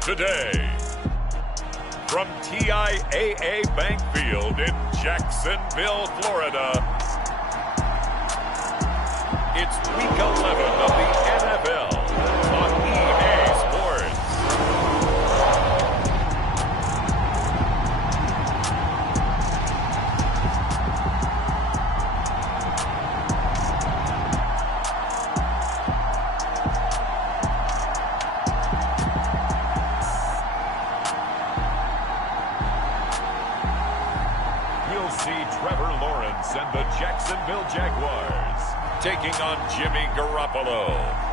today. From TIAA Bank Field in Jacksonville, Florida, it's Week 11 of the NFL on EA Sports. You'll see Trevor Lawrence and the Jacksonville Jaguars taking on Jimmy Garoppolo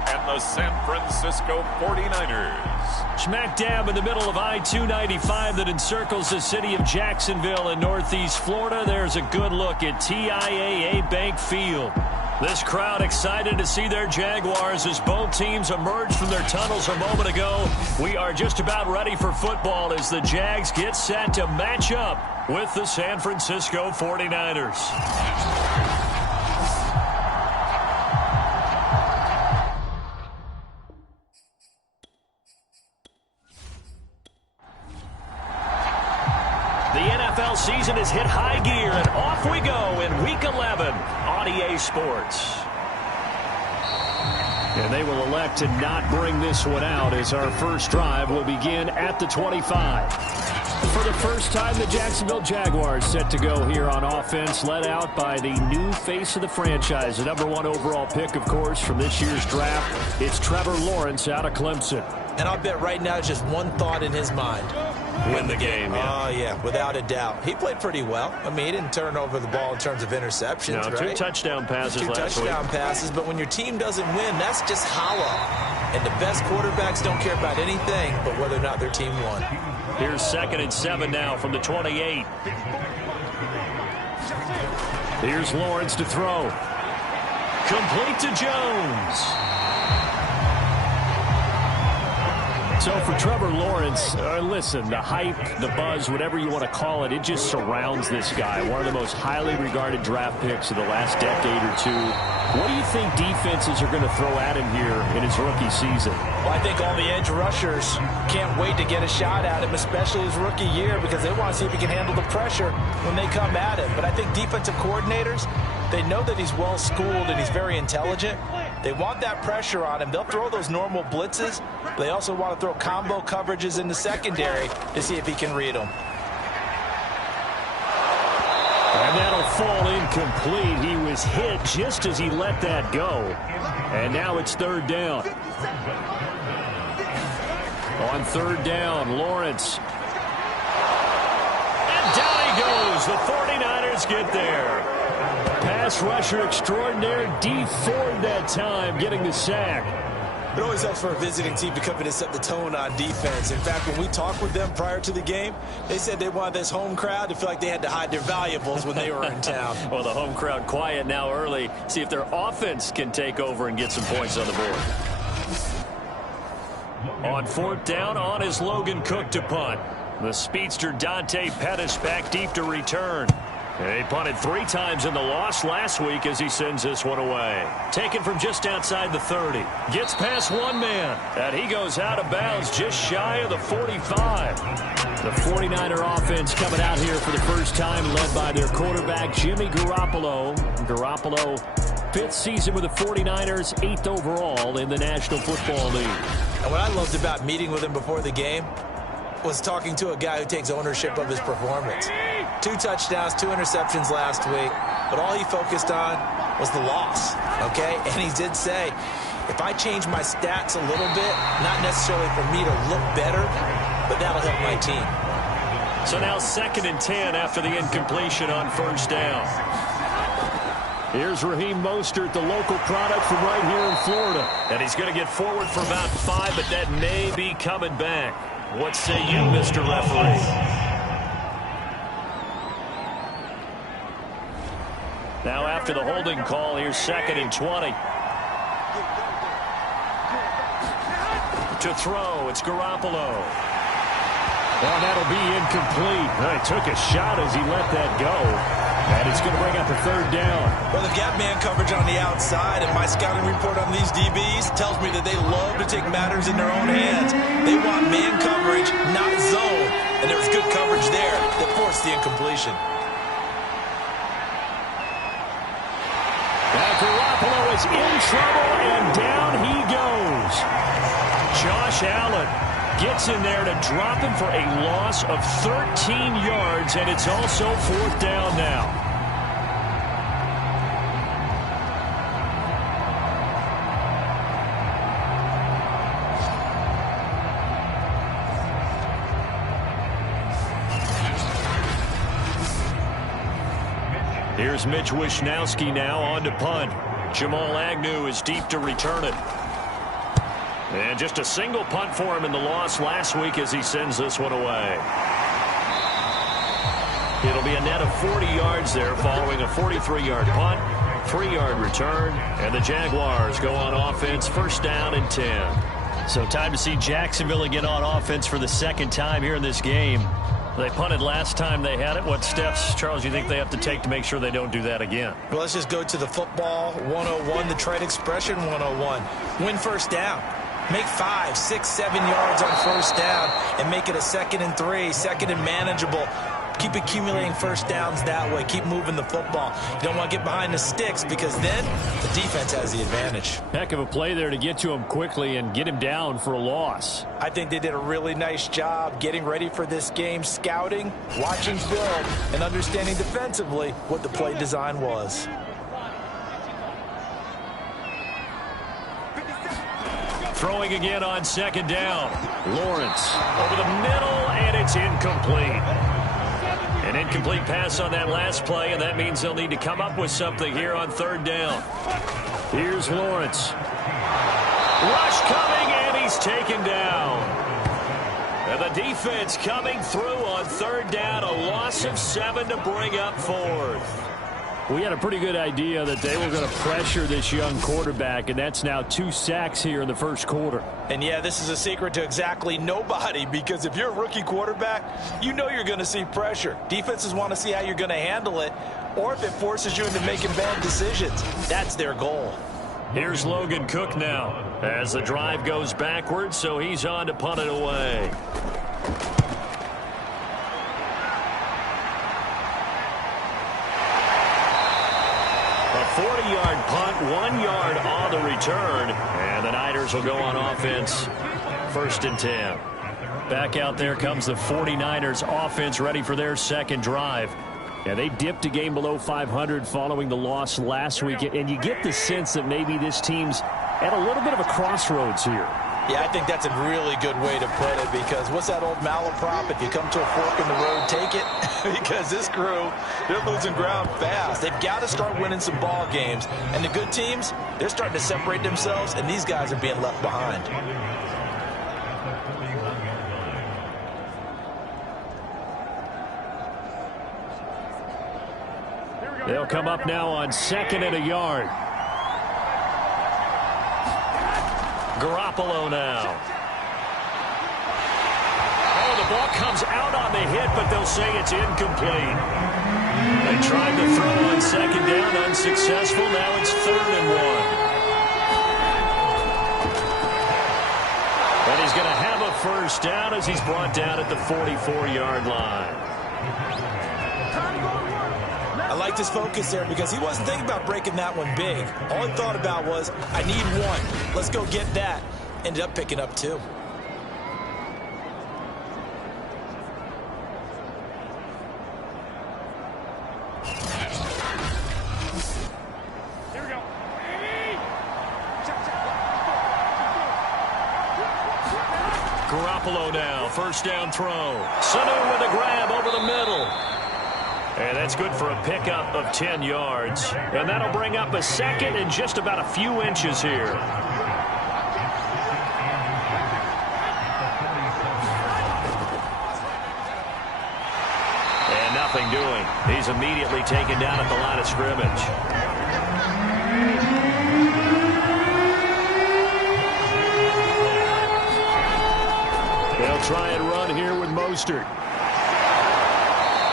and the San Francisco 49ers. Smack dab in the middle of I-295 that encircles the city of Jacksonville in northeast Florida. There's a good look at TIAA Bank Field. This crowd excited to see their Jaguars as both teams emerged from their tunnels a moment ago. We are just about ready for football as the Jags get set to match up with the San Francisco 49ers. The NFL season has hit high gear, and off we go in Week 11 on EA Sports. And they will elect to not bring this one out as our first drive will begin at the 25. For the first time, the Jacksonville Jaguars set to go here on offense, led out by the new face of the franchise, the #1 overall pick, of course, from this year's draft. It's Trevor Lawrence out of Clemson. And I'll bet right now just one thought in his mind. Win the game, yeah. Oh, yeah, without a doubt. He played pretty well. I mean, he didn't turn over the ball in terms of interceptions, no, right? Two touchdown passes last week. 2 touchdown passes, but when your team doesn't win, that's just hollow. And the best quarterbacks don't care about anything but whether or not their team won. Here's 2nd and 7 now from the 28. Here's Lawrence to throw. Complete to Jones. So for Trevor Lawrence, listen, the hype, the buzz, whatever you want to call it, it just surrounds this guy. One of the most highly regarded draft picks of the last decade or two. What do you think defenses are going to throw at him here in his rookie season? Well, I think all the edge rushers can't wait to get a shot at him, especially his rookie year, because they want to see if he can handle the pressure when they come at him. But I think defensive coordinators, they know that he's well-schooled and he's very intelligent. They want that pressure on him. They'll throw those normal blitzes. But they also want to throw combo coverages in the secondary to see if he can read them. And that'll fall incomplete. He was hit just as he let that go. And now it's 3rd down. On 3rd down, Lawrence. And down he goes. The 49ers get there. Pass rusher extraordinaire, D Ford that time, getting the sack. It always helps for a visiting team to come in and set the tone on defense. In fact, when we talked with them prior to the game, they said they wanted this home crowd to feel like they had to hide their valuables when they were in town. Well, the home crowd quiet now early. See if their offense can take over and get some points on the board. On 4th down, on is Logan Cook to punt. The speedster Dante Pettis back deep to return. He punted 3 times in the loss last week as he sends this one away. Taken from just outside the 30. Gets past one man. And he goes out of bounds just shy of the 45. The 49er offense coming out here for the first time, led by their quarterback, Jimmy Garoppolo. Garoppolo, 5th season with the 49ers, 8th overall in the National Football League. And what I loved about meeting with him before the game was talking to a guy who takes ownership of his performance. 2 touchdowns, 2 interceptions last week, but all he focused on was the loss, okay? And he did say, if I change my stats a little bit, not necessarily for me to look better, but that'll help my team. So now 2nd and 10 after the incompletion on 1st down. Here's Raheem Mostert, the local product from right here in Florida. And he's going to get forward for about 5, but that may be coming back. What say you, Mr. Referee? Now after the holding call, here's 2nd and 20. To throw, it's Garoppolo. Well, that'll be incomplete. He took a shot as he let that go. And it's going to bring up a 3rd down. Well, they've got man coverage on the outside, and my scouting report on these DBs tells me that they love to take matters in their own hands. They want man coverage possession. Now Garoppolo is in trouble, and down he goes. Josh Allen gets in there to drop him for a loss of 13 yards, and it's also 4th down now. Here's Mitch Wishnowsky now on to punt. Jamal Agnew is deep to return it. And just a single punt for him in the loss last week as he sends this one away. It'll be a net of 40 yards there following a 43-yard punt, 3-yard return, and the Jaguars go on offense, 1st down and 10. So time to see Jacksonville get on offense for the 2nd time here in this game. They punted last time they had it. What steps, Charles, you think they have to take to make sure they don't do that again? Well, let's just go to the football 101, the trade expression 101. Win 1st down. Make 5, 6, 7 yards on 1st down and make it a 2nd and 3, 2nd and manageable. Keep accumulating 1st downs that way. Keep moving the football. You don't want to get behind the sticks because then the defense has the advantage. Heck of a play there to get to him quickly and get him down for a loss. I think they did a really nice job getting ready for this game, scouting, watching film, and understanding defensively what the play design was. Throwing again on 2nd down. Lawrence over the middle, and it's incomplete. An incomplete pass on that last play, and that means they'll need to come up with something here on 3rd down. Here's Lawrence. Rush coming, and he's taken down. And the defense coming through on 3rd down, a loss of 7 to bring up 4th. We had a pretty good idea that they were going to pressure this young quarterback, and that's now 2 sacks here in the 1st quarter. And, yeah, this is a secret to exactly nobody because if you're a rookie quarterback, you know you're going to see pressure. Defenses want to see how you're going to handle it or if it forces you into making bad decisions. That's their goal. Here's Logan Cook now as the drive goes backwards, so he's on to punt it away. A 40-yard punt, 1 yard on the return, and the Niners will go on offense, 1st and 10. Back out there comes the 49ers offense ready for their 2nd drive. Yeah, they dipped a game below 500 following the loss last week, and you get the sense that maybe this team's at a little bit of a crossroads here. Yeah, I think that's a really good way to put it because what's that old malaprop? If you come to a fork in the road, take it. Because this crew, they're losing ground fast. They've got to start winning some ball games. And the good teams, they're starting to separate themselves, and these guys are being left behind. They'll come up now on 2nd and a yard. Garoppolo now. Oh, the ball comes out on the hit, but they'll say it's incomplete. They tried to throw on 2nd down, unsuccessful. Now it's 3rd and 1. And he's going to have a 1st down as he's brought down at the 44-yard line. I liked his focus there because he wasn't thinking about breaking that one big. All he thought about was, I need 1. Let's go get that. Ended up picking up 2. Garoppolo now, 1st down throw. Sanu with a grab over the middle. And that's good for a pickup of 10 yards. And that'll bring up a 2nd and just about a few inches here. And nothing doing. He's immediately taken down at the line of scrimmage. They'll try and run here with Mostert.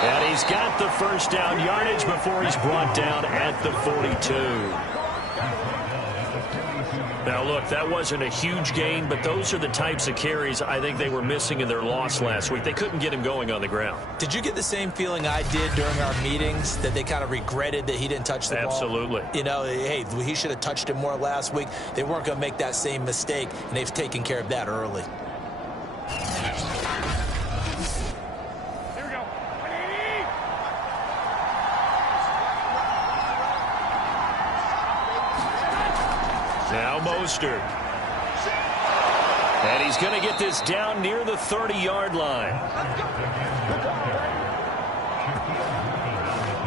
And he's got the 1st down yardage before he's brought down at the 42. Now, look, that wasn't a huge gain, but those are the types of carries I think they were missing in their loss last week. They couldn't get him going on the ground. Did you get the same feeling I did during our meetings, that they kind of regretted that he didn't touch the ball? Absolutely. You know, hey, he should have touched it more last week. They weren't going to make that same mistake, and they've taken care of that early. Here we go. Now Mostert. And he's going to get this down near the 30-yard line.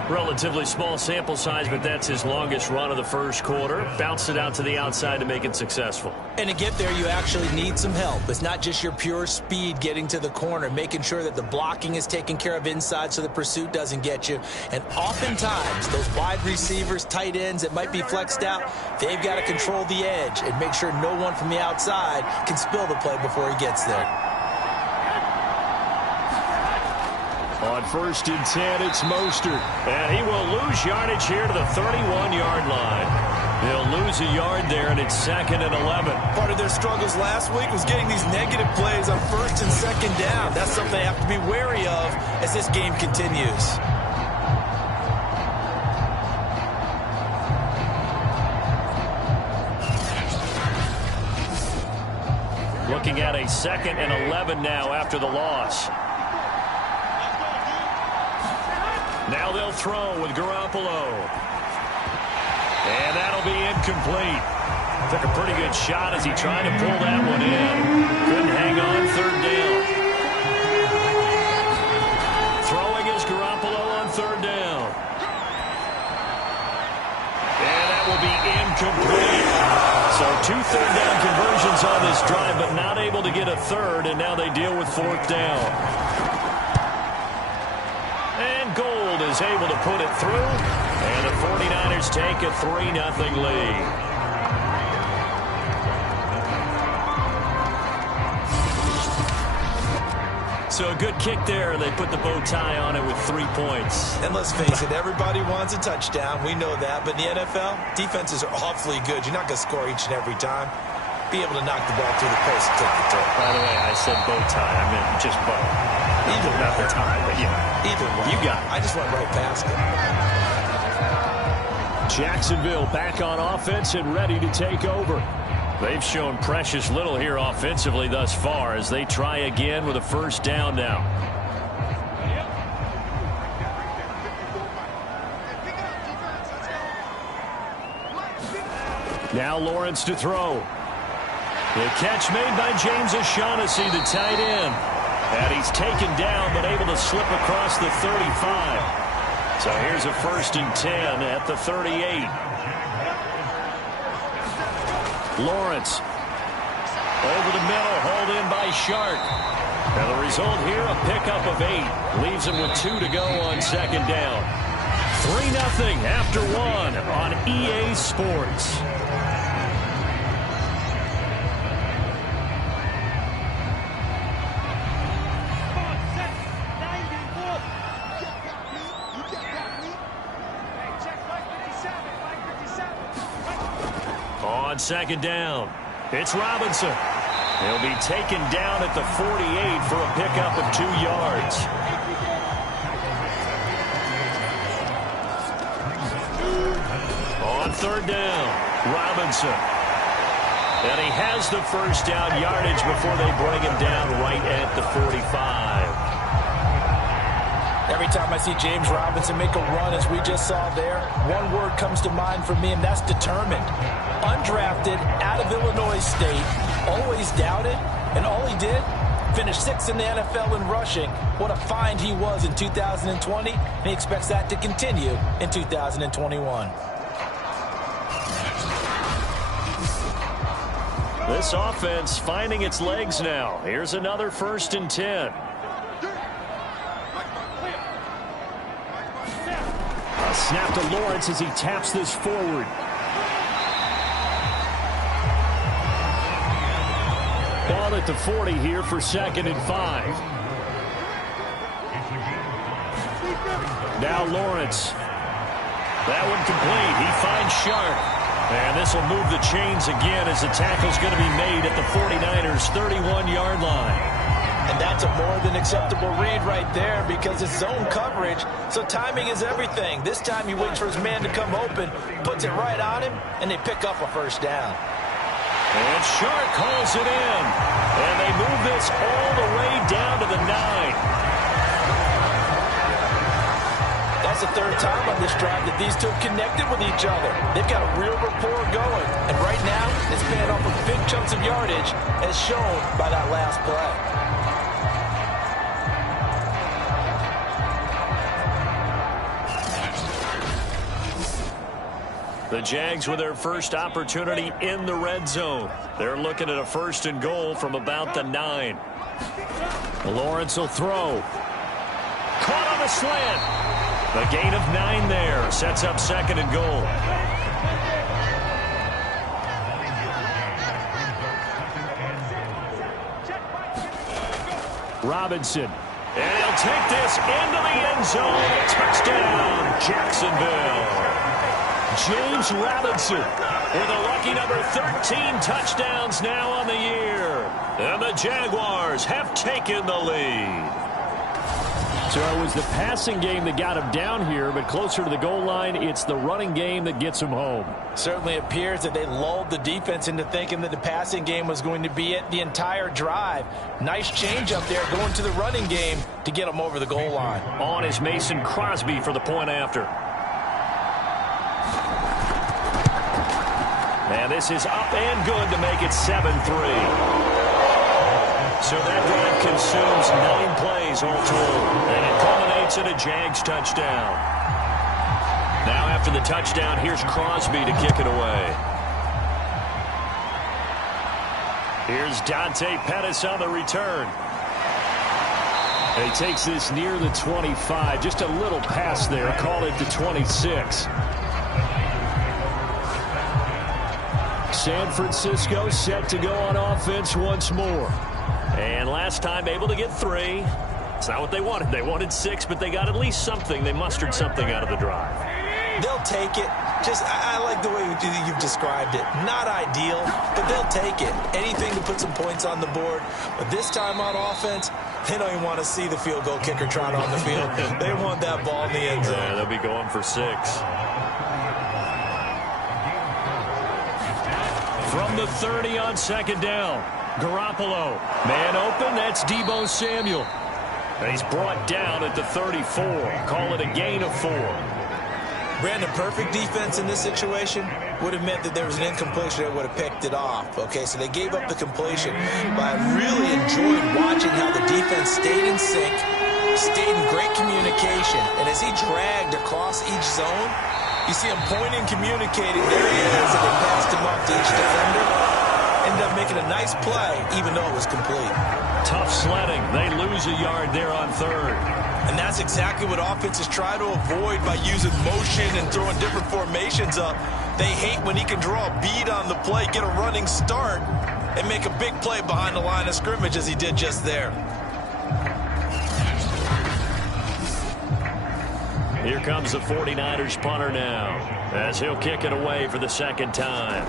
Relatively small sample size, but that's his longest run of the first quarter. Bounced it out to the outside to make it successful. And to get there, you actually need some help. It's not just your pure speed getting to the corner, making sure that the blocking is taken care of inside so the pursuit doesn't get you. And oftentimes, those wide receivers, tight ends that might be flexed out, they've got to control the edge and make sure no one from the outside can spill the play before he gets there. On 1st and 10, it's Mostert. And he will lose yardage here to the 31-yard line. He'll lose a yard there, and it's 2nd and 11. Part of their struggles last week was getting these negative plays on 1st and 2nd down. That's something they have to be wary of as this game continues. Looking at a 2nd and 11 now after the loss. Now they'll throw with Garoppolo. And that'll be incomplete. Took a pretty good shot as he tried to pull that one in. Couldn't hang on 3rd down. Throwing is Garoppolo on 3rd down. And that will be incomplete. So 2 third-down conversions on this drive, but not able to get a third, and now they deal with 4th down. Gold is able to put it through, and the 49ers take a 3-0 lead. So a good kick there, and they put the bow tie on it with 3 points. And let's face it, everybody wants a touchdown. We know that. But in the NFL, defenses are awfully good. You're not going to score each and every time. Be able to knock the ball through the post and take the turn. By the way, I said bow tie. I meant just bow. Either way. Not the tie, but yeah. Either way. You got it. I just went right past it. Jacksonville back on offense and ready to take over. They've shown precious little here offensively thus far as they try again with a 1st down now. Now Lawrence to throw. The catch made by James O'Shaughnessy, the tight end. And he's taken down, but able to slip across the 35. So here's a 1st and 10 at the 38. Lawrence. Over the middle, hauled in by Shark. And the result here, a pickup of 8. Leaves him with 2 to go on 2nd down. 3-0 after 1 on EA Sports. On 2nd down, it's Robinson. He'll be taken down at the 48 for a pickup of 2 yards. On 3rd down, Robinson. And he has the 1st down yardage before they bring him down right at the 45. Every time I see James Robinson make a run, as we just saw there, one word comes to mind for me, and that's determined. Undrafted, out of Illinois State, always doubted, and all he did, finished 6th in the NFL in rushing. What a find he was in 2020, and he expects that to continue in 2021. This offense finding its legs now. Here's another 1st and 10. A snap to Lawrence as he taps this forward. Ball at the 40 here for 2nd and 5. Now Lawrence. That one complete. He finds Sharp. And this will move the chains again as the tackle's going to be made at the 49ers' 31-yard line. And that's a more than acceptable read right there because it's zone coverage, so timing is everything. This time he waits for his man to come open, puts it right on him, and they pick up a first down. And Shark calls it in. And they move this all the way down to the 9. That's the third time on this drive that these two have connected with each other. They've got a real rapport going. And right now, it's paying off with big chunks of yardage as shown by that last play. The Jags with their first opportunity in the red zone. They're looking at a 1st and goal from about the 9. Lawrence will throw. Caught on a slant. The gain of 9 there. Sets up 2nd and goal. Robinson. And he'll take this into the end zone. Touchdown, Jacksonville. James Robinson with a lucky number 13 touchdowns now on the year. And the Jaguars have taken the lead. So it was the passing game that got him down here, but closer to the goal line, it's the running game that gets him home. Certainly appears that they lulled the defense into thinking that the passing game was going to be it the entire drive. Nice change up there going to the running game to get him over the goal line. On is Mason Crosby for the point after. And this is up and good to make it 7-3. So that drive consumes 9 plays all told. And it culminates in a Jags touchdown. Now after the touchdown, here's Crosby to kick it away. Here's Dante Pettis on the return. He takes this near the 25. Just a little pass there. Call it the 26. San Francisco set to go on offense once more. And last time able to get 3. It's not what they wanted. They wanted 6, but they got at least something. They mustered something out of the drive. They'll take it. I like the way you've described it. Not ideal, but they'll take it. Anything to put some points on the board. But this time on offense, they don't even want to see the field goal kicker trot on the field. They want that ball in the end zone. Yeah, they'll be going for 6. From the 30 on 2nd down, Garoppolo. Man open, that's Deebo Samuel. And he's brought down at the 34. Call it a gain of 4. Brandon, perfect defense in this situation would have meant that there was an incompletion that would have picked it off. Okay, so they gave up the completion. But I really enjoyed watching how the defense stayed in sync, stayed in great communication. And as he dragged across each zone, you see him pointing, communicating. There he is, and they passed him off to each defender. Ended up making a nice play, even though it was complete. Tough sledding. They lose a yard there on 3rd. And that's exactly what offenses try to avoid by using motion and throwing different formations up. They hate when he can draw a bead on the play, get a running start, and make a big play behind the line of scrimmage as he did just there. Here comes the 49ers punter now, as he'll kick it away for the 2nd time.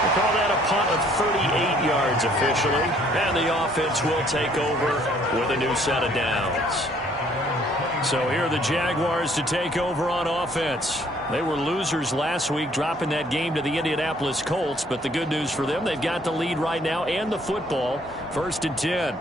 We'll call that a punt of 38 yards officially, and the offense will take over with a new set of downs. So here are the Jaguars to take over on offense. They were losers last week, dropping that game to the Indianapolis Colts. But the good news for them, they've got the lead right now and the football. 1st and 10.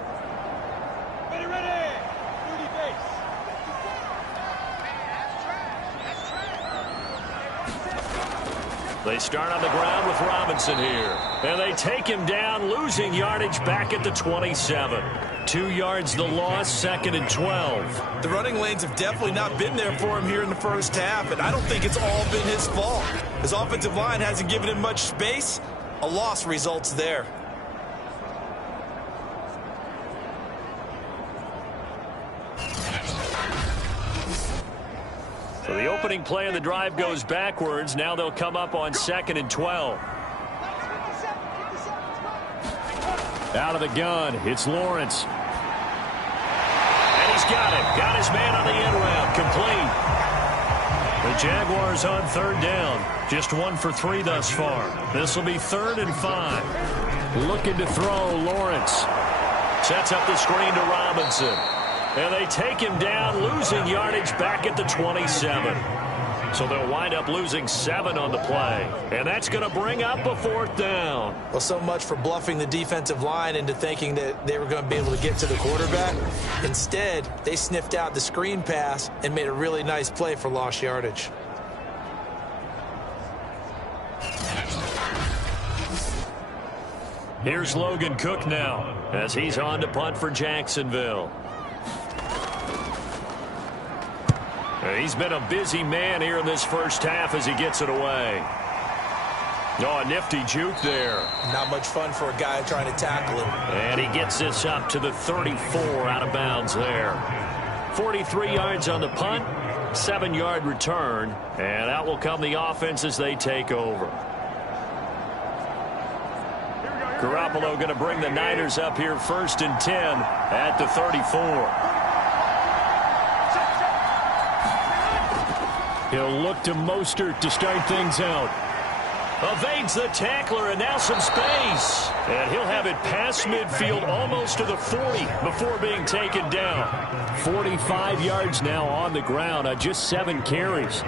They start on the ground with Robinson here. And they take him down, losing yardage back at the 27. 2 yards the loss, 2nd and 12. The running lanes have definitely not been there for him here in the first half, and I don't think it's all been his fault. His offensive line hasn't given him much space. A loss results there. So the opening play of the drive goes backwards. Now they'll come up on 2nd and 12. Out of the gun, it's Lawrence. He's got it. Got his man on the end route. Complete. The Jaguars on third down. Just 1 for 3 thus far. This will be 3rd and 5. Looking to throw, Lawrence. Sets up the screen to Robinson. And they take him down, losing yardage back at the 27. So they'll wind up losing 7 on the play. And that's going to bring up a 4th down. Well, so much for bluffing the defensive line into thinking that they were going to be able to get to the quarterback. Instead, they sniffed out the screen pass and made a really nice play for lost yardage. Here's Logan Cook now as he's on to punt for Jacksonville. He's been a busy man here in this first half as he gets it away. Oh, a nifty juke there. Not much fun for a guy trying to tackle him. And he gets this up to the 34 out of bounds there. 43 yards on the punt, 7-yard return, and out will come the offense as they take over. Garoppolo going to bring the Niners up here 1st and 10 at the 34. He'll look to Mostert to start things out. Evades the tackler, and now some space. And he'll have it past midfield almost to the 40 before being taken down. 45 yards now on the ground on just 7 carries.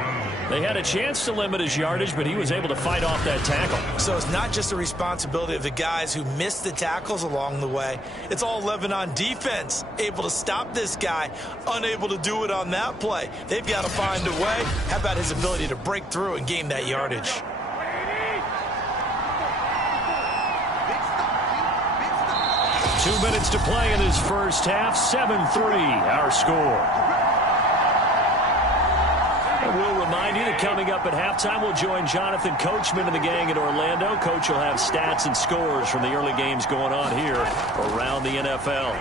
They had a chance to limit his yardage, but he was able to fight off that tackle. So it's not just the responsibility of the guys who missed the tackles along the way. It's all 11 on defense, able to stop this guy, unable to do it on that play. They've got to find a way. How about his ability to break through and gain that yardage? Two minutes to play in this first half. 7-3, our score. And we'll remind you that coming up at halftime, we'll join Jonathan Coachman and the gang in Orlando. Coach will have stats and scores from the early games going on here around the NFL.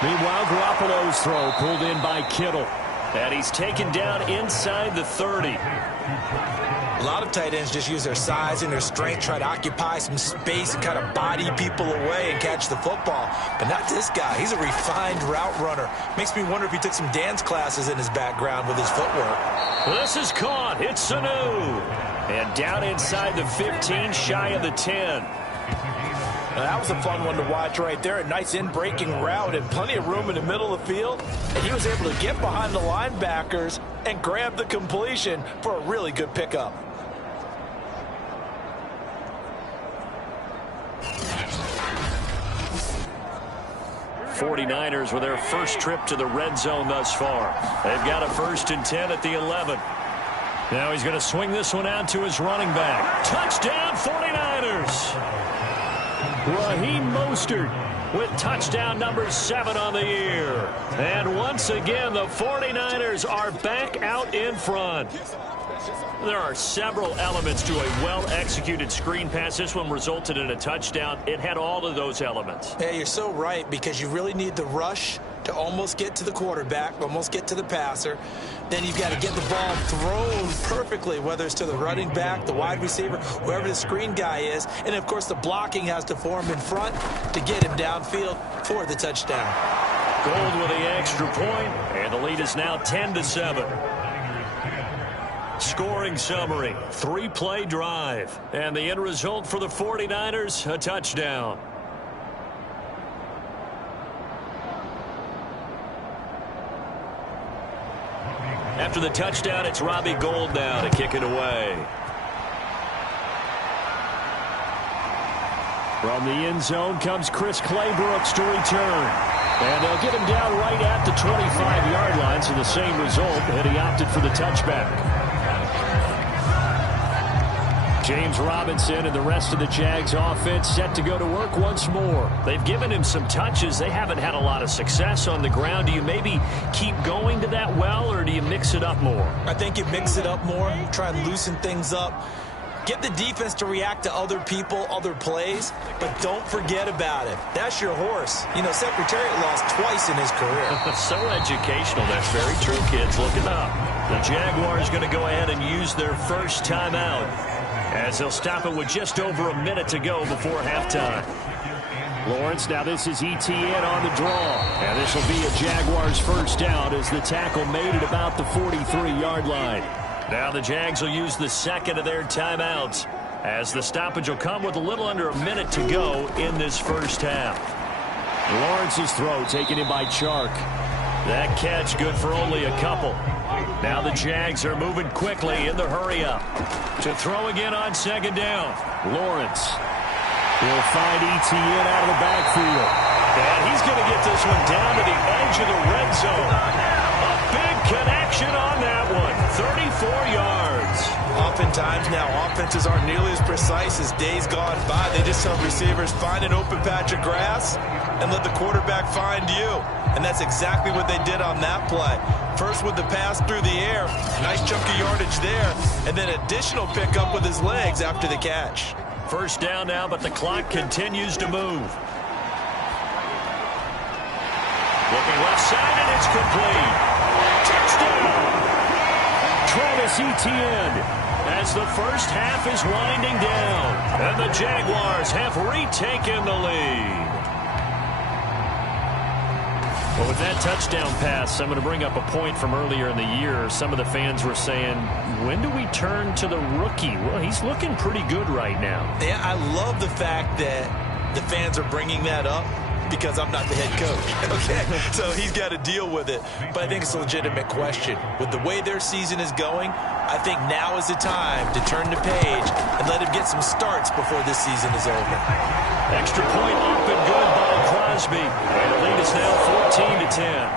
Meanwhile, Garoppolo's throw pulled in by Kittle. And he's taken down inside the 30. A lot of tight ends just use their size and their strength, try to occupy some space and kind of body people away and catch the football. But not this guy. He's a refined route runner. Makes me wonder if he took some dance classes in his background with his footwork. This is caught. It's Sanu. And down inside the 15, shy of the 10. Now, that was a fun one to watch right there. A nice in-breaking route and plenty of room in the middle of the field. And he was able to get behind the linebackers and grab the completion for a really good pickup. '49ers with their first trip to the red zone thus far. They've got a 1st and 10 at the 11. Now he's going to swing this one out to his running back. Touchdown 49ers! Raheem Mostert with touchdown number 7 on the year. And once again, the 49ers are back out in front. There are several elements to a well-executed screen pass. This one resulted in a touchdown. It had all of those elements. Yeah, you're so right, because you really need the rush to almost get to the quarterback, almost get to the passer. Then you've got to get the ball thrown perfectly, whether it's to the running back, the wide receiver, whoever the screen guy is. And, of course, the blocking has to form in front to get him downfield for the touchdown. Gold with the extra point, and the lead is now 10-7. Scoring summary, 3-play drive. And the end result for the 49ers, a touchdown. After the touchdown, it's Robbie Gould now to kick it away. From the end zone comes Chris Claybrooks to return. And they'll get him down right at the 25-yard line, so the same result, and he opted for the touchback. James Robinson and the rest of the Jags offense set to go to work once more. They've given him some touches. They haven't had a lot of success on the ground. Do you maybe keep going to that well, or do you mix it up more? I think you mix it up more, try and loosen things up. Get the defense to react to other people, other plays, but don't forget about it. That's your horse. You know, Secretariat lost twice in his career. So educational. That's very true, kids. Look it up. The Jaguars going to go ahead and use their first timeout, as they'll stop it with just over a minute to go before halftime. Lawrence, now this is ETN on the draw. And this will be a Jaguars first down as the tackle made it about the 43-yard line. Now the Jags will use the second of their timeouts as the stoppage will come with a little under a minute to go in this first half. Lawrence's throw taken in by Chark. That catch good for only a couple. Now the Jags are moving quickly in the hurry-up. To throw again on second down. Lawrence will find ETN out of the backfield. And he's going to get this one down to the edge of the red zone. A big connection on that one. 34 yards. Oftentimes now, offenses aren't nearly as precise as days gone by. They just tell receivers, find an open patch of grass and let the quarterback find you. And that's exactly what they did on that play. First with the pass through the air, nice chunk of yardage there, and then additional pickup with his legs after the catch. First down now, but the clock continues to move. Looking left side, and it's complete. Touchdown! Travis Etienne as the first half is winding down. And the Jaguars have retaken the lead. Well, with that touchdown pass, I'm going to bring up a point from earlier in the year. Some of the fans were saying, when do we turn to the rookie? Well, he's looking pretty good right now. Yeah, I love the fact that the fans are bringing that up because I'm not the head coach. Okay, so he's got to deal with it. But I think it's a legitimate question. With the way their season is going, I think now is the time to turn the page and let him get some starts before this season is over. Extra point up and good by Crosby. And the lead is now 14-10.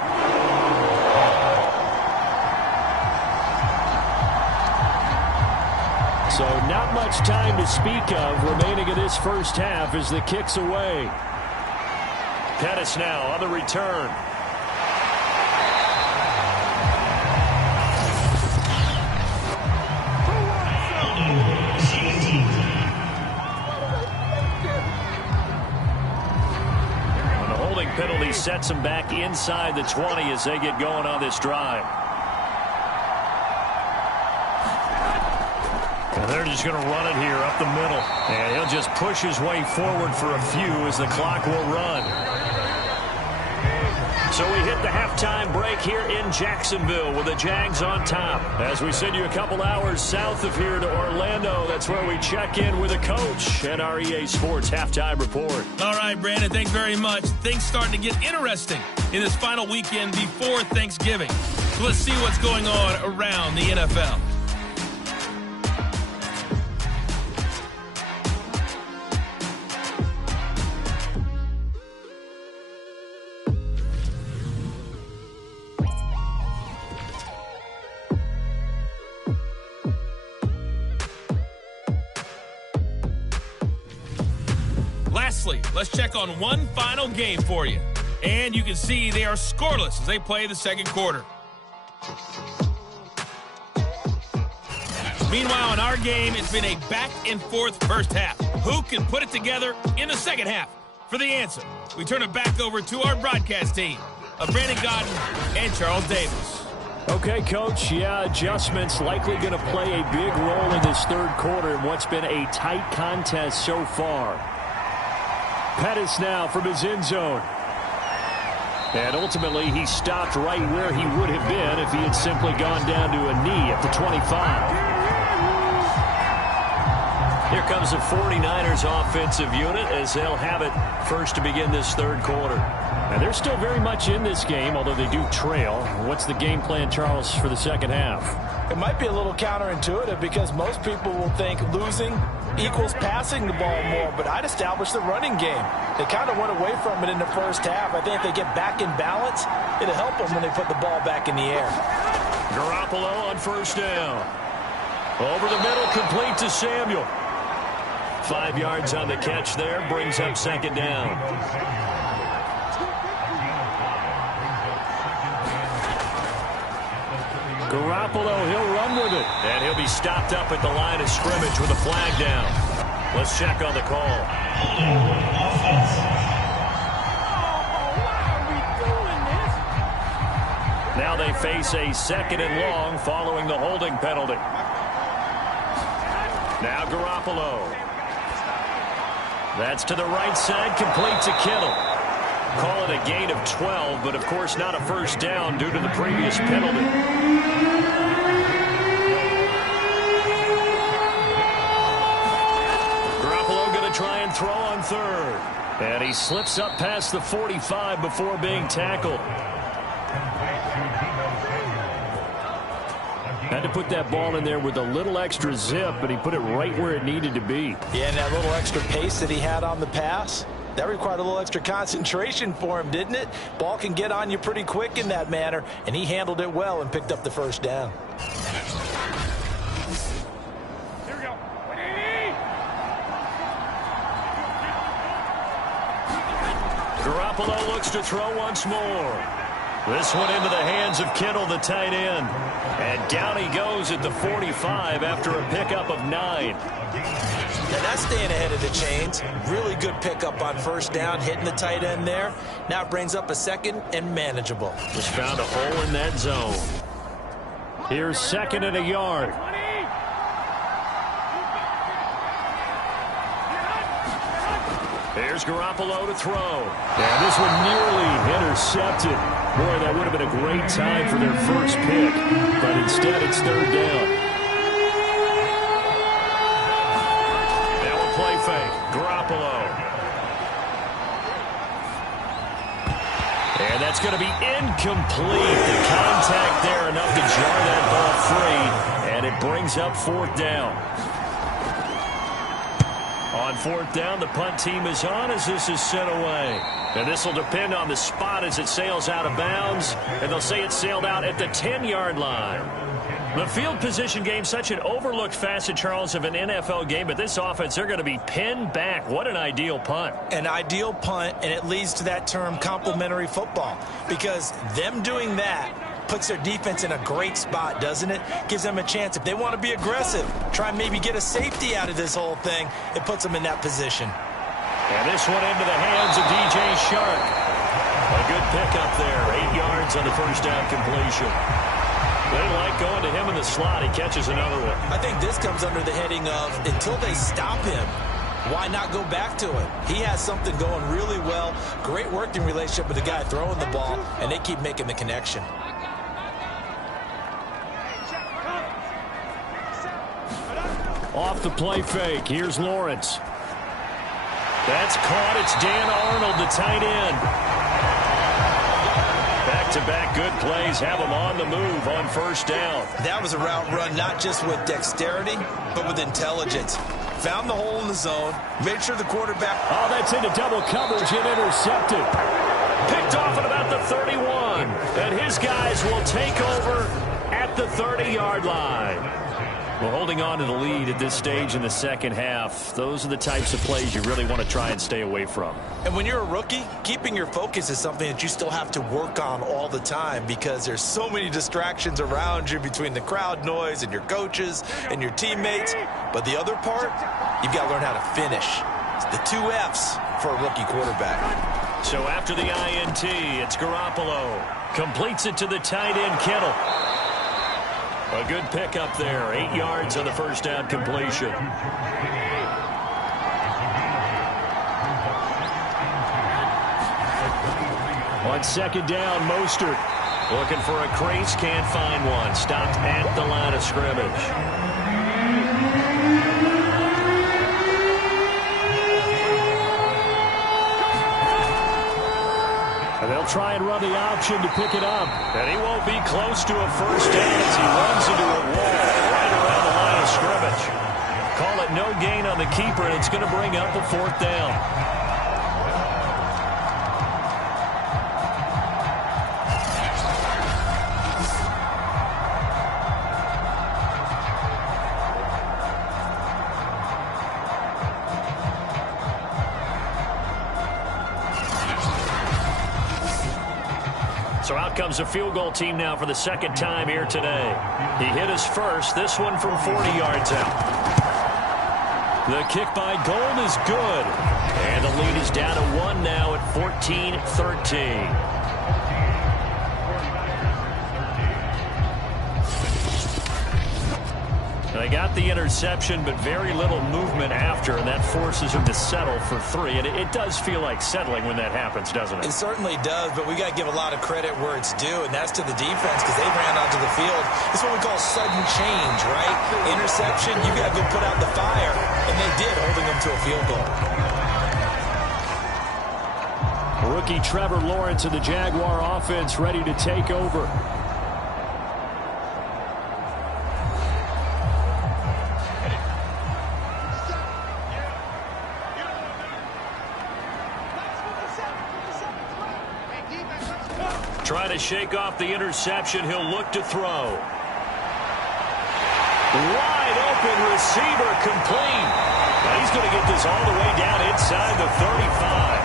So not much time to speak of remaining in this first half as the kick's away. Pettis now on the return. And the holding penalty sets them back inside the 20 as they get going on this drive. And they're just going to run it here up the middle. And he'll just push his way forward for a few as the clock will run. So we hit the halftime break here in Jacksonville with the Jags on top. As we send you a couple hours south of here to Orlando, that's where we check in with a coach at our EA Sports Halftime Report. All right, Brandon, thanks very much. Things starting to get interesting in this final weekend before Thanksgiving. So let's see what's going on around the NFL. Lastly, let's check on one final game for you. And you can see they are scoreless as they play the second quarter. Meanwhile, in our game, it's been a back-and-forth first half. Who can put it together in the second half? For the answer, we turn it back over to our broadcast team of Brandon Gaudin and Charles Davis. Okay, Coach, yeah, adjustments likely going to play a big role in this third quarter in what's been a tight contest so far. Pettis now from his end zone. And ultimately, he stopped right where he would have been if he had simply gone down to a knee at the 25. Here comes the 49ers offensive unit as they'll have it first to begin this third quarter. And they're still very much in this game, although they do trail. What's the game plan, Charles, for the second half? It might be a little counterintuitive because most people will think losing equals passing the ball more, but I'd establish the running game. They kind of went away from it in the first half. I think if they get back in balance, it'll help them when they put the ball back in the air. Garoppolo on first down. Over the middle, complete to Samuel. 5 yards on the catch there, brings up second down. Garoppolo, he'll run with it. And he'll be stopped up at the line of scrimmage with a flag down. Let's check on the call. Now they face a second and long following the holding penalty. Now Garoppolo. That's to the right side, complete to Kittle. Call it a gain of 12, but of course not a first down due to the previous penalty. Garoppolo going to try and throw on third. And he slips up past the 45 before being tackled. Had to put that ball in there with a little extra zip, but he put it right where it needed to be. Yeah, and that little extra pace that he had on the pass, that required a little extra concentration for him, didn't it? Ball can get on you pretty quick in that manner, and he handled it well and picked up the first down. Here we go. Garoppolo looks to throw once more. This one into the hands of Kittle, the tight end. And down he goes at the 45 after a pickup of 9. Yeah, that's staying ahead of the chains. Really good pickup on first down, hitting the tight end there. Now it brings up a second and manageable. Just found a hole in that zone. Here's second and a yard. Here's Garoppolo to throw. And this one nearly intercepted. Boy, that would have been a great time for their first pick. But instead, it's third down. Now a play fake. Garoppolo. And that's going to be incomplete. The contact there enough to jar that ball free. And it brings up fourth down. On fourth down, the punt team is on as this is sent away. And this will depend on the spot as it sails out of bounds. And they'll say it sailed out at the 10-yard line. The field position game, such an overlooked facet, Charles, of an NFL game. But this offense, they're going to be pinned back. What an ideal punt. An ideal punt, and it leads to that term complementary football. Because them doing that puts their defense in a great spot, doesn't it? Gives them a chance. If they want to be aggressive, try and maybe get a safety out of this whole thing, it puts them in that position. And this one into the hands of DJ Shark. A good pickup there. 8 yards on the first down completion. They like going to him in the slot. He catches another one. I think this comes under the heading of until they stop him, why not go back to it? He has something going really well. Great working relationship with the guy throwing the ball, and they keep making the connection. Off the play fake. Here's Lawrence. That's caught. It's Dan Arnold, the tight end. Back-to-back good plays have him on the move on first down. That was a route run not just with dexterity, but with intelligence. Found the hole in the zone, made sure the quarterback... Oh, that's into double coverage and intercepted. Picked off at about the 31. And his guys will take over at the 30-yard line. Well, holding on to the lead at this stage in the second half, those are the types of plays you really want to try and stay away from. And when you're a rookie, keeping your focus is something that you still have to work on all the time because there's so many distractions around you between the crowd noise and your coaches and your teammates. But the other part, you've got to learn how to finish. It's the 2 F's for a rookie quarterback. So after the INT, it's Garoppolo. Completes it to the tight end, Kittle. A good pickup there. 8 yards on the first down completion. On second down, Mostert looking for a crease, can't find one. Stopped at the line of scrimmage. And they'll try and run the option to pick it up. And he won't be close to a first down as he runs into a wall right around the line of scrimmage. Call it no gain on the keeper, and it's going to bring up a fourth down. So out comes a field goal team now for the second time here today. He hit his first, this one from 40 yards out. The kick by Gold is good. And the lead is down to 1 now at 14-13. They got the interception, but very little movement after, and that forces him to settle for 3. And it does feel like settling when that happens, doesn't it? It certainly does, but we got to give a lot of credit where it's due, and that's to the defense because they ran onto the field. It's what we call sudden change, right? Interception, you got to go put out the fire, and they did, holding them to a field goal. Rookie Trevor Lawrence of the Jaguar offense ready to take over. Trying to shake off the interception. He'll look to throw. Wide open receiver complete. Now he's going to get this all the way down inside the 35.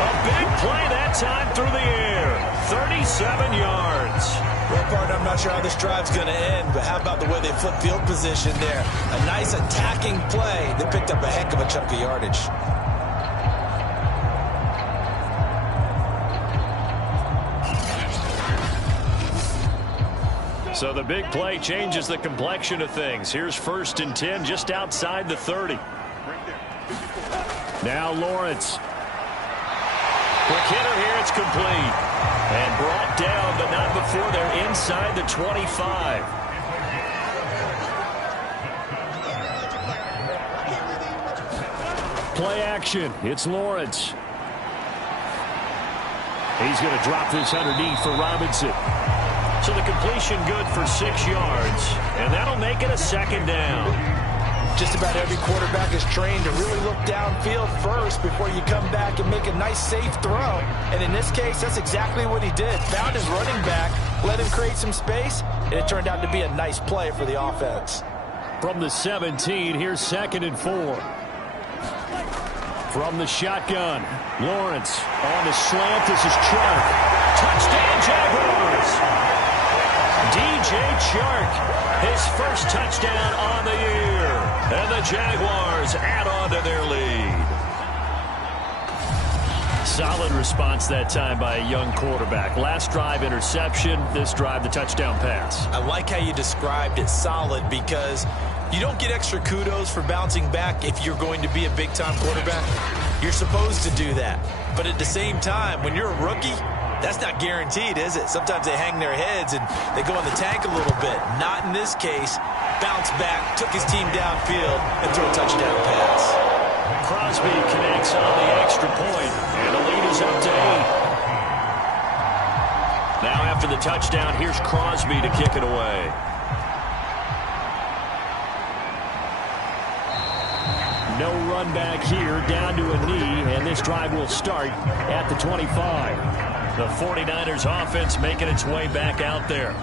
A big play that time through the air. 37 yards. Well, partner, I'm not sure how this drive's going to end, but how about the way they flip field position there? A nice attacking play. They picked up a heck of a chunk of yardage. So the big play changes the complexion of things. Here's 1st and 10 just outside the 30. Now Lawrence. Quick hitter here. It's complete. And brought down, but not before they're inside the 25. Play action. It's Lawrence. He's going to drop this underneath for Robinson. So the completion good for 6 yards, and that'll make it a 2nd down. Just about every quarterback is trained to really look downfield first before you come back and make a nice, safe throw. And in this case, that's exactly what he did. Found his running back, let him create some space, and it turned out to be a nice play for the offense. From the 17, here's 2nd and 4. From the shotgun, Lawrence on the slant. This is Chark. Touchdown, Jaguars! DJ Chark, his first touchdown on the year. And the Jaguars add on to their lead. Solid response that time by a young quarterback. Last drive, interception. This drive, the touchdown pass. I like how you described it, solid, because you don't get extra kudos for bouncing back if you're going to be a big-time quarterback. You're supposed to do that. But at the same time, when you're a rookie, that's not guaranteed, is it? Sometimes they hang their heads and they go in the tank a little bit. Not in this case. Bounced back, took his team downfield, and threw a touchdown pass. Crosby connects on the extra point, and the lead is up to 8. Now after the touchdown, here's Crosby to kick it away. No run back here, down to a knee, and this drive will start at the 25. The 49ers offense making its way back out there.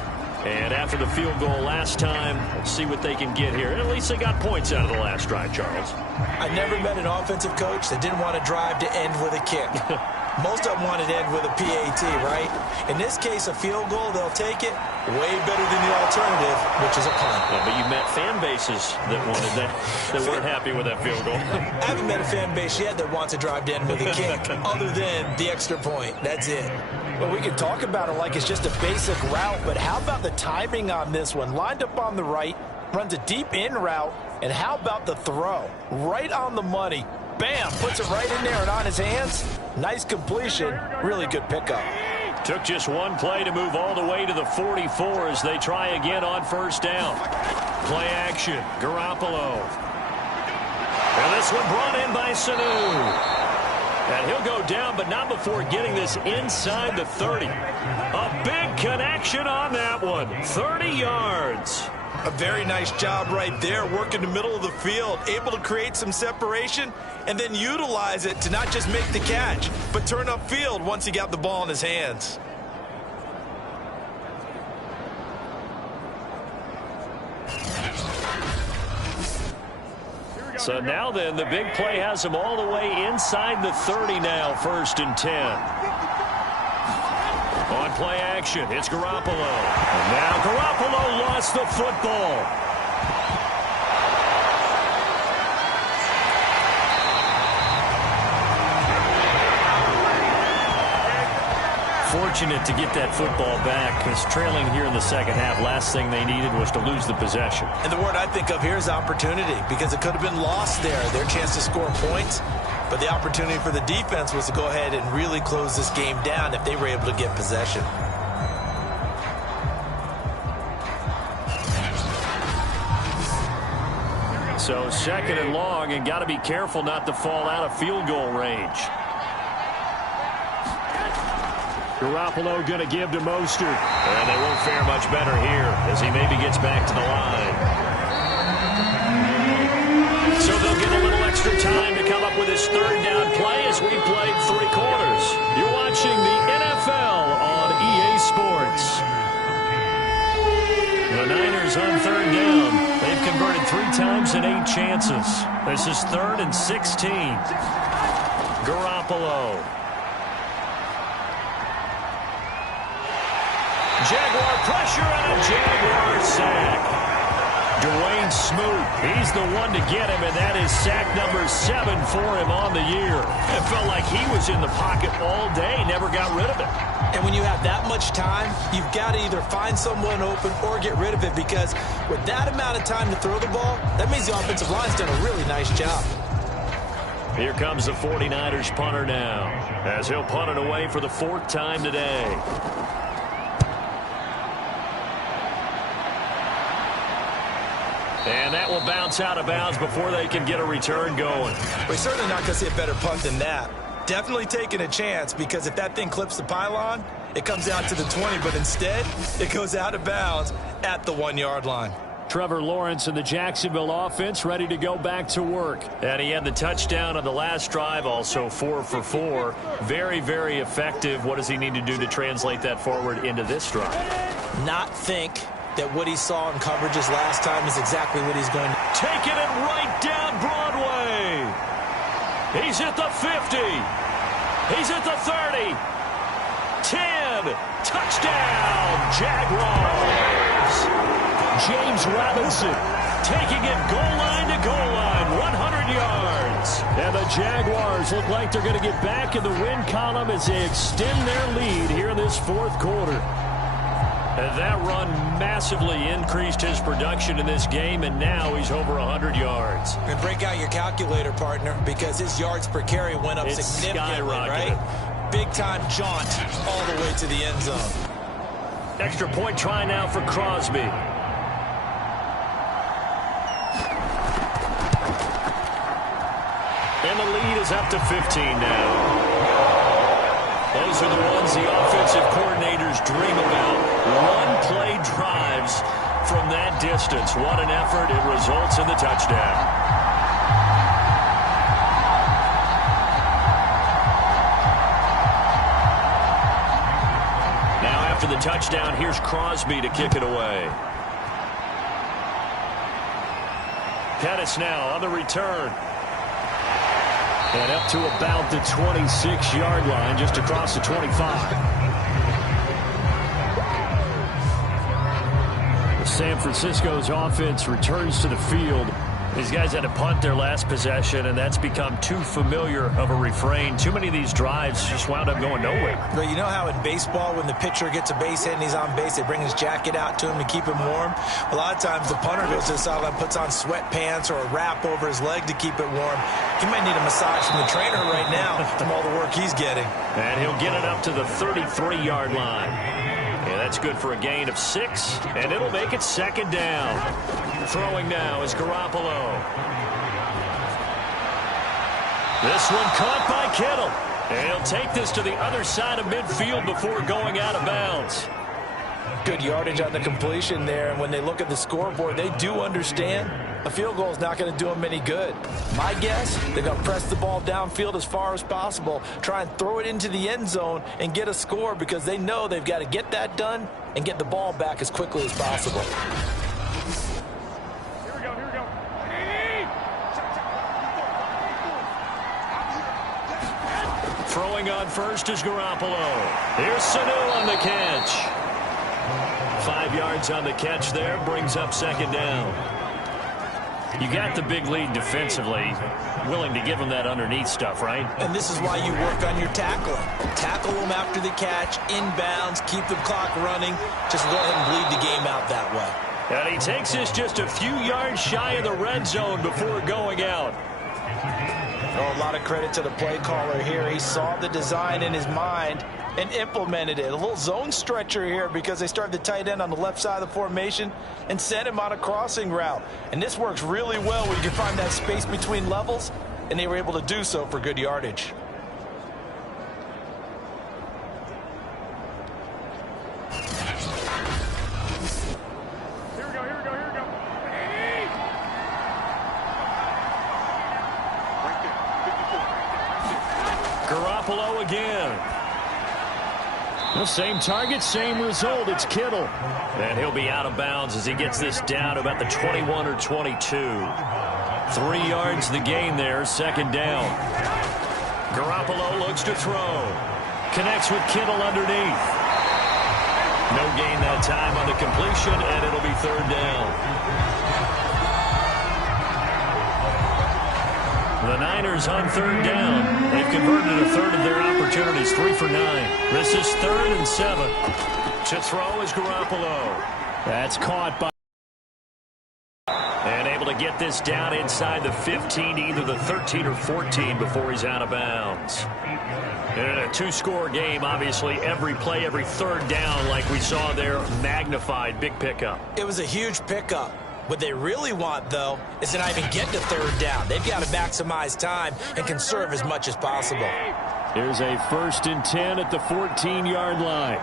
And after the field goal last time, let's see what they can get here. At least they got points out of the last drive, Charles. I never met an offensive coach that didn't want to drive to end with a kick. Most of them wanted to end with a PAT, right? In this case, a field goal, they'll take it. Way better than the alternative, which is a punt. Yeah, but you met fan bases that wanted that, that weren't happy with that field goal. I haven't met a fan base yet that wants to drive to end with a kick, other than the extra point. That's it. Well, we can talk about it like it's just a basic route, but how about the timing on this one? Lined up on the right, runs a deep in route, and how about the throw? Right on the money. Bam, puts it right in there and on his hands. Nice completion, really good pickup. Took just one play to move all the way to the 44 as they try again on 1st down. Play action, Garoppolo. And this one brought in by Sanu. And he'll go down, but not before getting this inside the 30. A big connection on that one. 30 yards. A very nice job right there, working the middle of the field, able to create some separation, and then utilize it to not just make the catch, but turn upfield once he got the ball in his hands. So now then, the big play has him all the way inside the 30 now, 1st and 10. On play action, it's Garoppolo. And now Garoppolo lost the football. fortunate to get that football back, because trailing here in the second half, last thing they needed was to lose the possession. And the word I think of here is opportunity, because it could have been lost there, their chance to score points. But the opportunity for the defense was to go ahead and really close this game down if they were able to get possession. So second and long, and got to be careful not to fall out of field goal range. Garoppolo going to give to Mostert. And they won't fare much better here as he maybe gets back to the line. So they'll get a little extra time to come up with his third down play as we played 3 quarters. You're watching the NFL on EA Sports. The Niners on third down. They've converted 3 times in 8 chances. This is 3rd and 16. Garoppolo. Jaguar pressure and a Jaguar sack. Dwayne Smoot, he's the one to get him, and that is sack number 7 for him on the year. It felt like he was in the pocket all day, never got rid of it. And when you have that much time, you've got to either find someone open or get rid of it, because with that amount of time to throw the ball, that means the offensive line's done a really nice job. Here comes the 49ers punter now, as he'll punt it away for the 4th time today. And that will bounce out of bounds before they can get a return going. We're certainly not going to see a better punt than that. Definitely taking a chance, because if that thing clips the pylon, it comes out to the 20, but instead, it goes out of bounds at the 1-yard line. Trevor Lawrence and the Jacksonville offense ready to go back to work. And he had the touchdown on the last drive, also 4 for 4. Very, very effective. What does he need to do to translate that forward into this drive? Not think that what he saw in coverages last time is exactly what he's going to taking it right down Broadway. He's at the 50. He's at the 30. 10. Touchdown, Jaguars. James Robinson taking it goal line to goal line, 100 yards. And the Jaguars look like they're going to get back in the win column as they extend their lead here in this 4th quarter. And that run massively increased his production in this game, and now he's over 100 yards. And break out your calculator, partner, because his yards per carry went up significantly, right? Big-time jaunt all the way to the end zone. Extra point try now for Crosby. And the lead is up to 15 now. Those are the ones the offensive coordinators dream about. One-play drives from that distance. What an effort. It results in the touchdown. Now after the touchdown, here's Crosby to kick it away. Pettis now on the return. And up to about the 26-yard line, just across the 25. San Francisco's offense returns to the field. These guys had to punt their last possession, and that's become too familiar of a refrain. Too many of these drives just wound up going nowhere. But you know how in baseball, when the pitcher gets a base hit and he's on base, they bring his jacket out to him to keep him warm? A lot of times the punter goes to the sideline, puts on sweatpants or a wrap over his leg to keep it warm. He might need a massage from the trainer right now from all the work he's getting. And he'll get it up to the 33-yard line. And that's good for a gain of 6, and it'll make it 2nd down. Throwing now is Garoppolo. This one caught by Kittle. And he'll take this to the other side of midfield before going out of bounds. Good yardage on the completion there, and when they look at the scoreboard, they do understand a field goal is not going to do them any good. My guess, they're going to press the ball downfield as far as possible, try and throw it into the end zone and get a score, because they know they've got to get that done and get the ball back as quickly as possible. Here we go, here we go. Throwing on first is Garoppolo. Here's Sanu on the catch. 5 yards on the catch there, brings up 2nd down. You got the big lead defensively, willing to give them that underneath stuff, right? And this is why you work on your tackling. Tackle them after the catch, inbounds, keep the clock running. Just go ahead and bleed the game out that way. And he takes us just a few yards shy of the red zone before going out. Oh, a lot of credit to the play caller here. He saw the design in his mind and implemented it. A little zone stretcher here because they started the tight end on the left side of the formation and sent him on a crossing route. And this works really well when you can find that space between levels, and they were able to do so for good yardage. Garoppolo again. The same target, same result. It's Kittle. And he'll be out of bounds as he gets this down about the 21 or 22. 3 yards the gain there, second down. Garoppolo looks to throw. Connects with Kittle underneath. No gain that time on the completion, and it'll be third down. The Niners on third down. They've converted a third of their opportunities, 3 for 9. This is 3rd and 7. To throw is Garoppolo. That's caught by... And able to get this down inside the 15, either the 13 or 14 before he's out of bounds. In a 2-score game, obviously, every play, every third down, like we saw there, magnified, big pickup. It was a huge pickup. What they really want, though, is to not even get to third down. They've got to maximize time and conserve as much as possible. Here's a 1st and 10 at the 14-yard line.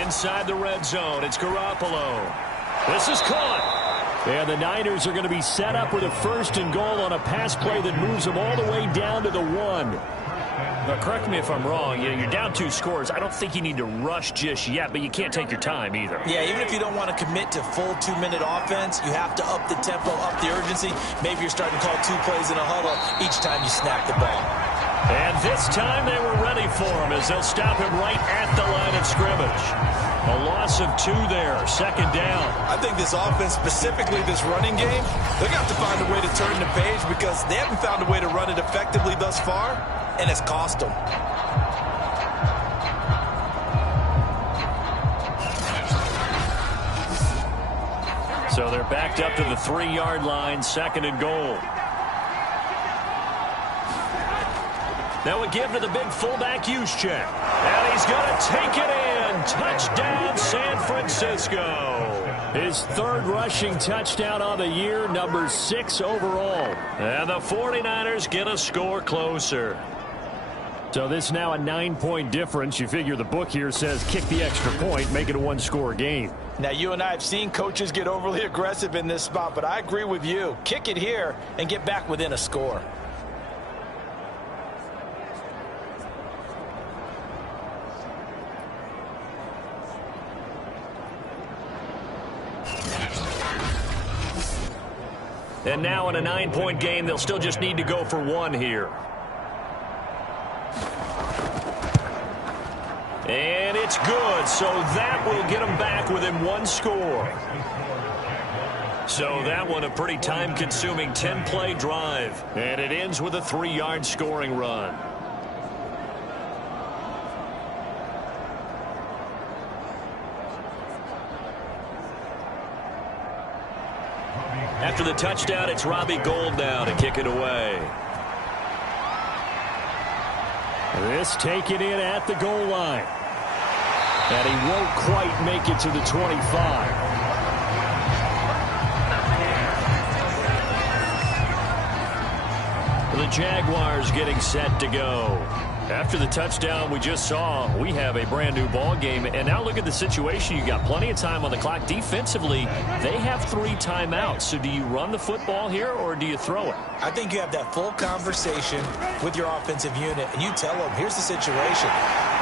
Inside the red zone, it's Garoppolo. This is caught. And the Niners are going to be set up with a 1st and goal on a pass play that moves them all the way down to the 1. Now, correct me if I'm wrong. You're down 2 scores. I don't think you need to rush just yet, but you can't take your time either. Yeah, even if you don't want to commit to full 2-minute offense, you have to up the tempo, up the urgency. Maybe you're starting to call 2 plays in a huddle each time you snap the ball. And this time they were ready for him as they'll stop him right at the line of scrimmage. A loss of 2 there, 2nd down. I think this offense, specifically this running game, they're going to have to find a way to turn the page because they haven't found a way to run it effectively thus far, and it's cost them. So they're backed up to the 3-yard line, 2nd and goal. That would give to the big fullback Juszczyk. And he's going to take it in. Touchdown, San Francisco. His 3rd rushing touchdown on the year, number 6 overall. And the 49ers get a score closer. So this now a 9-point difference. You figure the book here says kick the extra point, make it a 1-score game. Now, you and I have seen coaches get overly aggressive in this spot, but I agree with you. Kick it here and get back within a score. And now in a 9-point game, they'll still just need to go for 1 here. And it's good, so that will get them back within 1 score. So that one a pretty time-consuming 10-play drive. And it ends with a 3-yard scoring run. After the touchdown, it's Robbie Gould now to kick it away. This taken in at the goal line. And he won't quite make it to the 25. The Jaguars getting set to go. After the touchdown we just saw, we have a brand new ball game. And now look at the situation. You got plenty of time on the clock. Defensively, they have 3 timeouts. So do you run the football here or do you throw it? I think you have that full conversation with your offensive unit, and you tell them, here's the situation.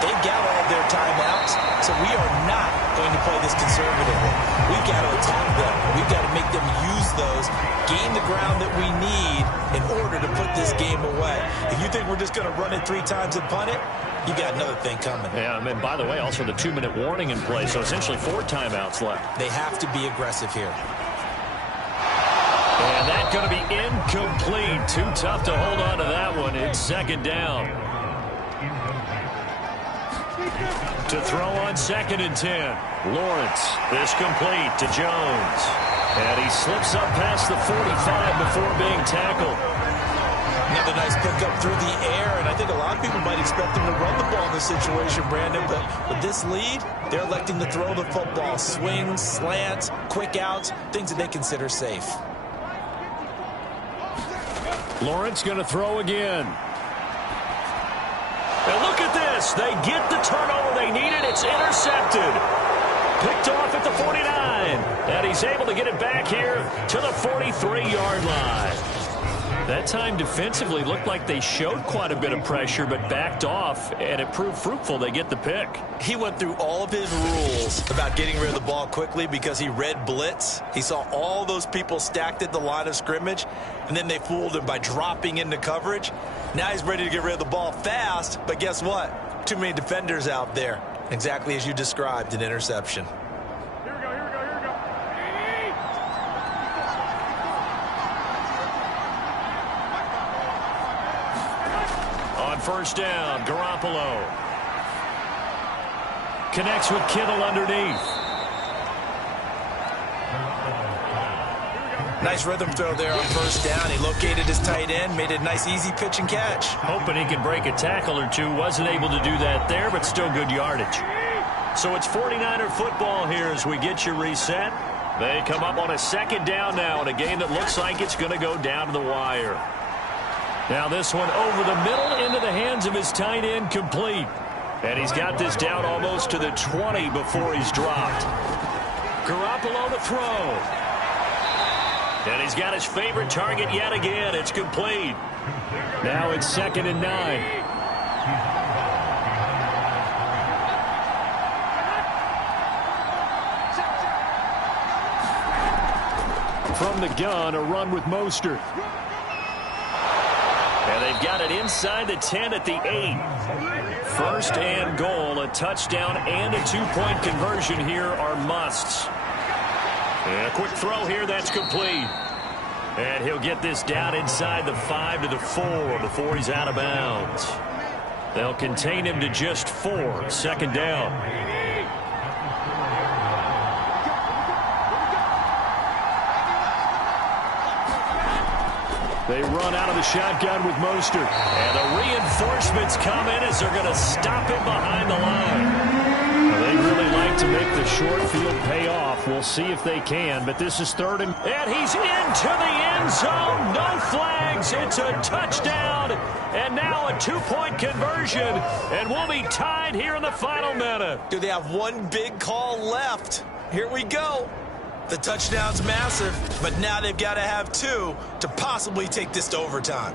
They've got all their timeouts, so we are not going to play this conservatively. We've got to attack them. We've got to make them use those, gain the ground that we need in order to put this game away. If you think we're just going to run it 3 times and punt it, you got another thing coming. Yeah, and by the way, also the 2-minute warning in play, so essentially 4 timeouts left. They have to be aggressive here. And that's going to be incomplete. Too tough to hold on to that one. It's second down. To throw on 2nd and 10. Lawrence, this complete to Jones. And he slips up past the 45 before being tackled. Another nice pickup through the air, and I think a lot of people might expect him to run the ball in this situation, Brandon, but with this lead, they're electing to throw the football. Swings, slants, quick outs, things that they consider safe. Lawrence going to throw again. And look at this. They get the turnover they needed. It's intercepted. Picked off at the 49. And he's able to get it back here to the 43-yard line. That time defensively looked like they showed quite a bit of pressure but backed off, and it proved fruitful. They get the pick. He went through all of his rules about getting rid of the ball quickly because he read blitz. He saw all those people stacked at the line of scrimmage, and then they fooled him by dropping into coverage. Now he's ready to get rid of the ball fast, but guess what? Too many defenders out there. Exactly as you described, an interception. First down, Garoppolo connects with Kittle underneath. Nice rhythm throw there on first down. He located his tight end, made a nice easy pitch and catch. Hoping he can break a tackle or two. Wasn't able to do that there, but still good yardage. So it's 49er football here as we get you reset. They come up on a second down now in a game that looks like it's going to go down to the wire. Now this one over the middle into the hands of his tight end, complete. And he's got this down almost to the 20 before he's dropped. Garoppolo to throw. And he's got his favorite target yet again. It's complete. Now it's 2nd and 9. From the gun, a run with Mostert. And they've got it inside the 10 at the 8. First and goal, a touchdown and a 2-point conversion here are musts. And a quick throw here, that's complete. And he'll get this down inside the 5 to the 4 before he's out of bounds. They'll contain him to just 4, 2nd down. They run out of the shotgun with Mostert. And the reinforcements come in as they're going to stop him behind the line. Well, they really like to make the short field pay off. We'll see if they can, but this is 3rd and he's into the end zone. No flags. It's a touchdown. And now a 2-point conversion. And we'll be tied here in the final minute. Do they have one big call left? Here we go. The touchdown's massive, but now they've got to have 2 to possibly take this to overtime.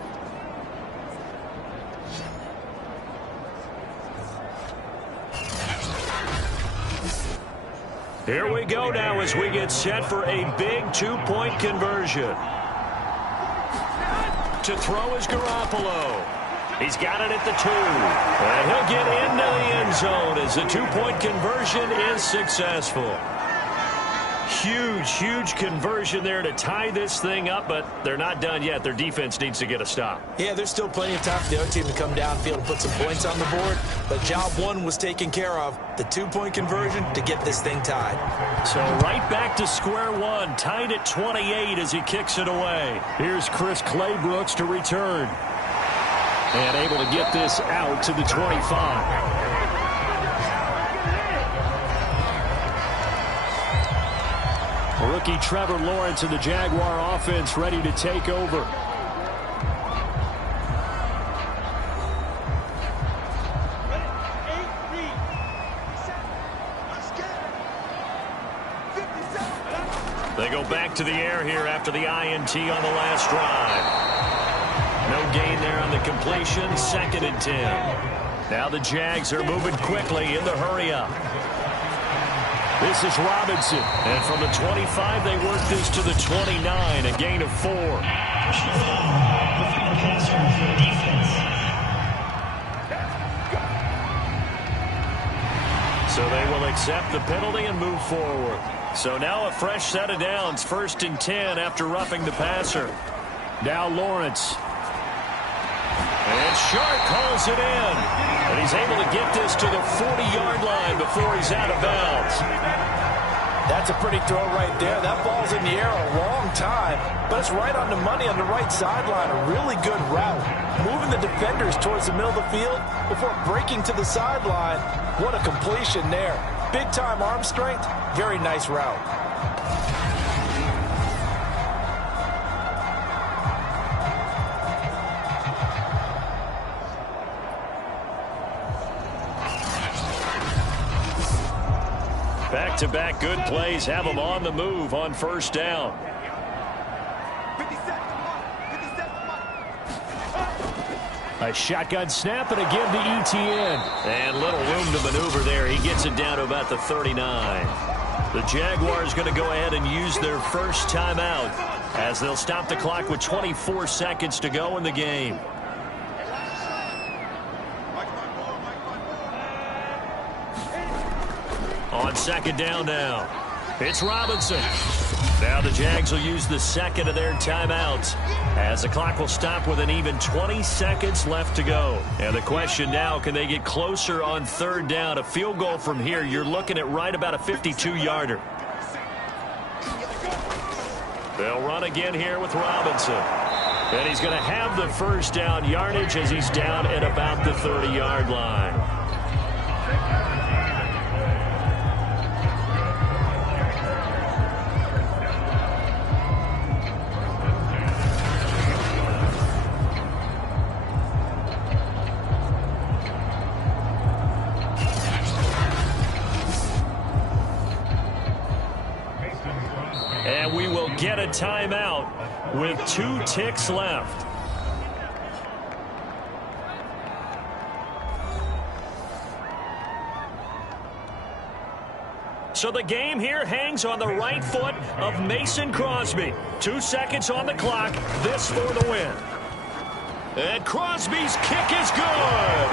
Here we go now as we get set for a big 2-point conversion. To throw is Garoppolo. He's got it at the 2. And he'll get into the end zone as the 2-point conversion is successful. Huge conversion there to tie this thing up, but they're not done yet. Their defense needs to get a stop. Yeah, there's still plenty of time for the other team to come downfield and put some points on the board, but job 1 was taken care of. The 2-point conversion to get this thing tied. So right back to square one, tied at 28 as he kicks it away. Here's Chris Claybrooks to return. And able to get this out to the 25. Rookie Trevor Lawrence and the Jaguar offense ready to take over. They go back to the air here after the INT on the last drive. No gain there on the completion, 2nd and 10. Now the Jags are moving quickly in the hurry-up. This is Robinson, and from the 25, they work this to the 29, a gain of 4. So they will accept the penalty and move forward. So now a fresh set of downs, 1st and 10 after roughing the passer. Now Lawrence. And Sharp calls it in. And he's able to get this to the 40-yard line before he's out of bounds. That's a pretty throw right there. That ball's in the air a long time, but it's right on the money on the right sideline. A really good route. Moving the defenders towards the middle of the field before breaking to the sideline. What a completion there. Big-time arm strength. Very nice route. Back-to-back good plays have them on the move on 1st down. A shotgun snap and again to ETN. And little room to maneuver there. He gets it down to about the 39. The Jaguars going to go ahead and use their first timeout as they'll stop the clock with 24 seconds to go in the game. On 2nd down now, it's Robinson. Now the Jags will use the 2nd of their timeouts as the clock will stop with an even 20 seconds left to go. And the question now, can they get closer on 3rd down? A field goal from here, you're looking at right about a 52-yarder. They'll run again here with Robinson. And he's going to have the 1st down yardage as he's down at about the 30-yard line. And we will get a timeout with 2 ticks left. So the game here hangs on the right foot of Mason Crosby. 2 seconds on the clock. This for the win. And Crosby's kick is good.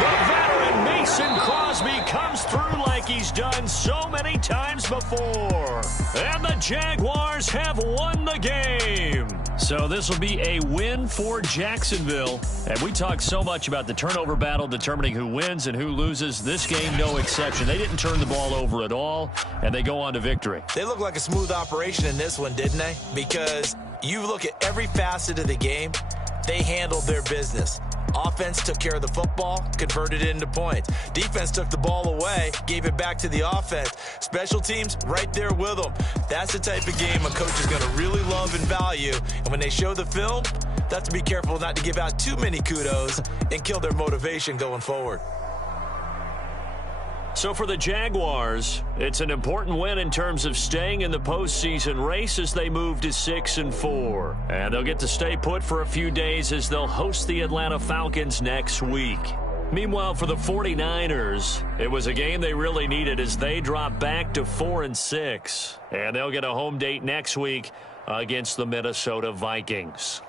The veteran Mason Crosby comes through like he's done so many times before. And the Jaguars have won the game. So this will be a win for Jacksonville. And we talk so much about the turnover battle determining who wins and who loses. This game, no exception. They didn't turn the ball over at all, and they go on to victory. They look like a smooth operation in this one, didn't they? Because you look at every facet of the game, they handled their business. Offense took care of the football, converted it into points. Defense took the ball away, gave it back to the offense. Special teams, right there with them. That's the type of game a coach is going to really love and value. And when they show the film, they have to be careful not to give out too many kudos and kill their motivation going forward. So for the Jaguars, it's an important win in terms of staying in the postseason race as they move to 6-4. And they'll get to stay put for a few days as they'll host the Atlanta Falcons next week. Meanwhile, for the 49ers, it was a game they really needed as they drop back to 4-6. And they'll get a home date next week against the Minnesota Vikings.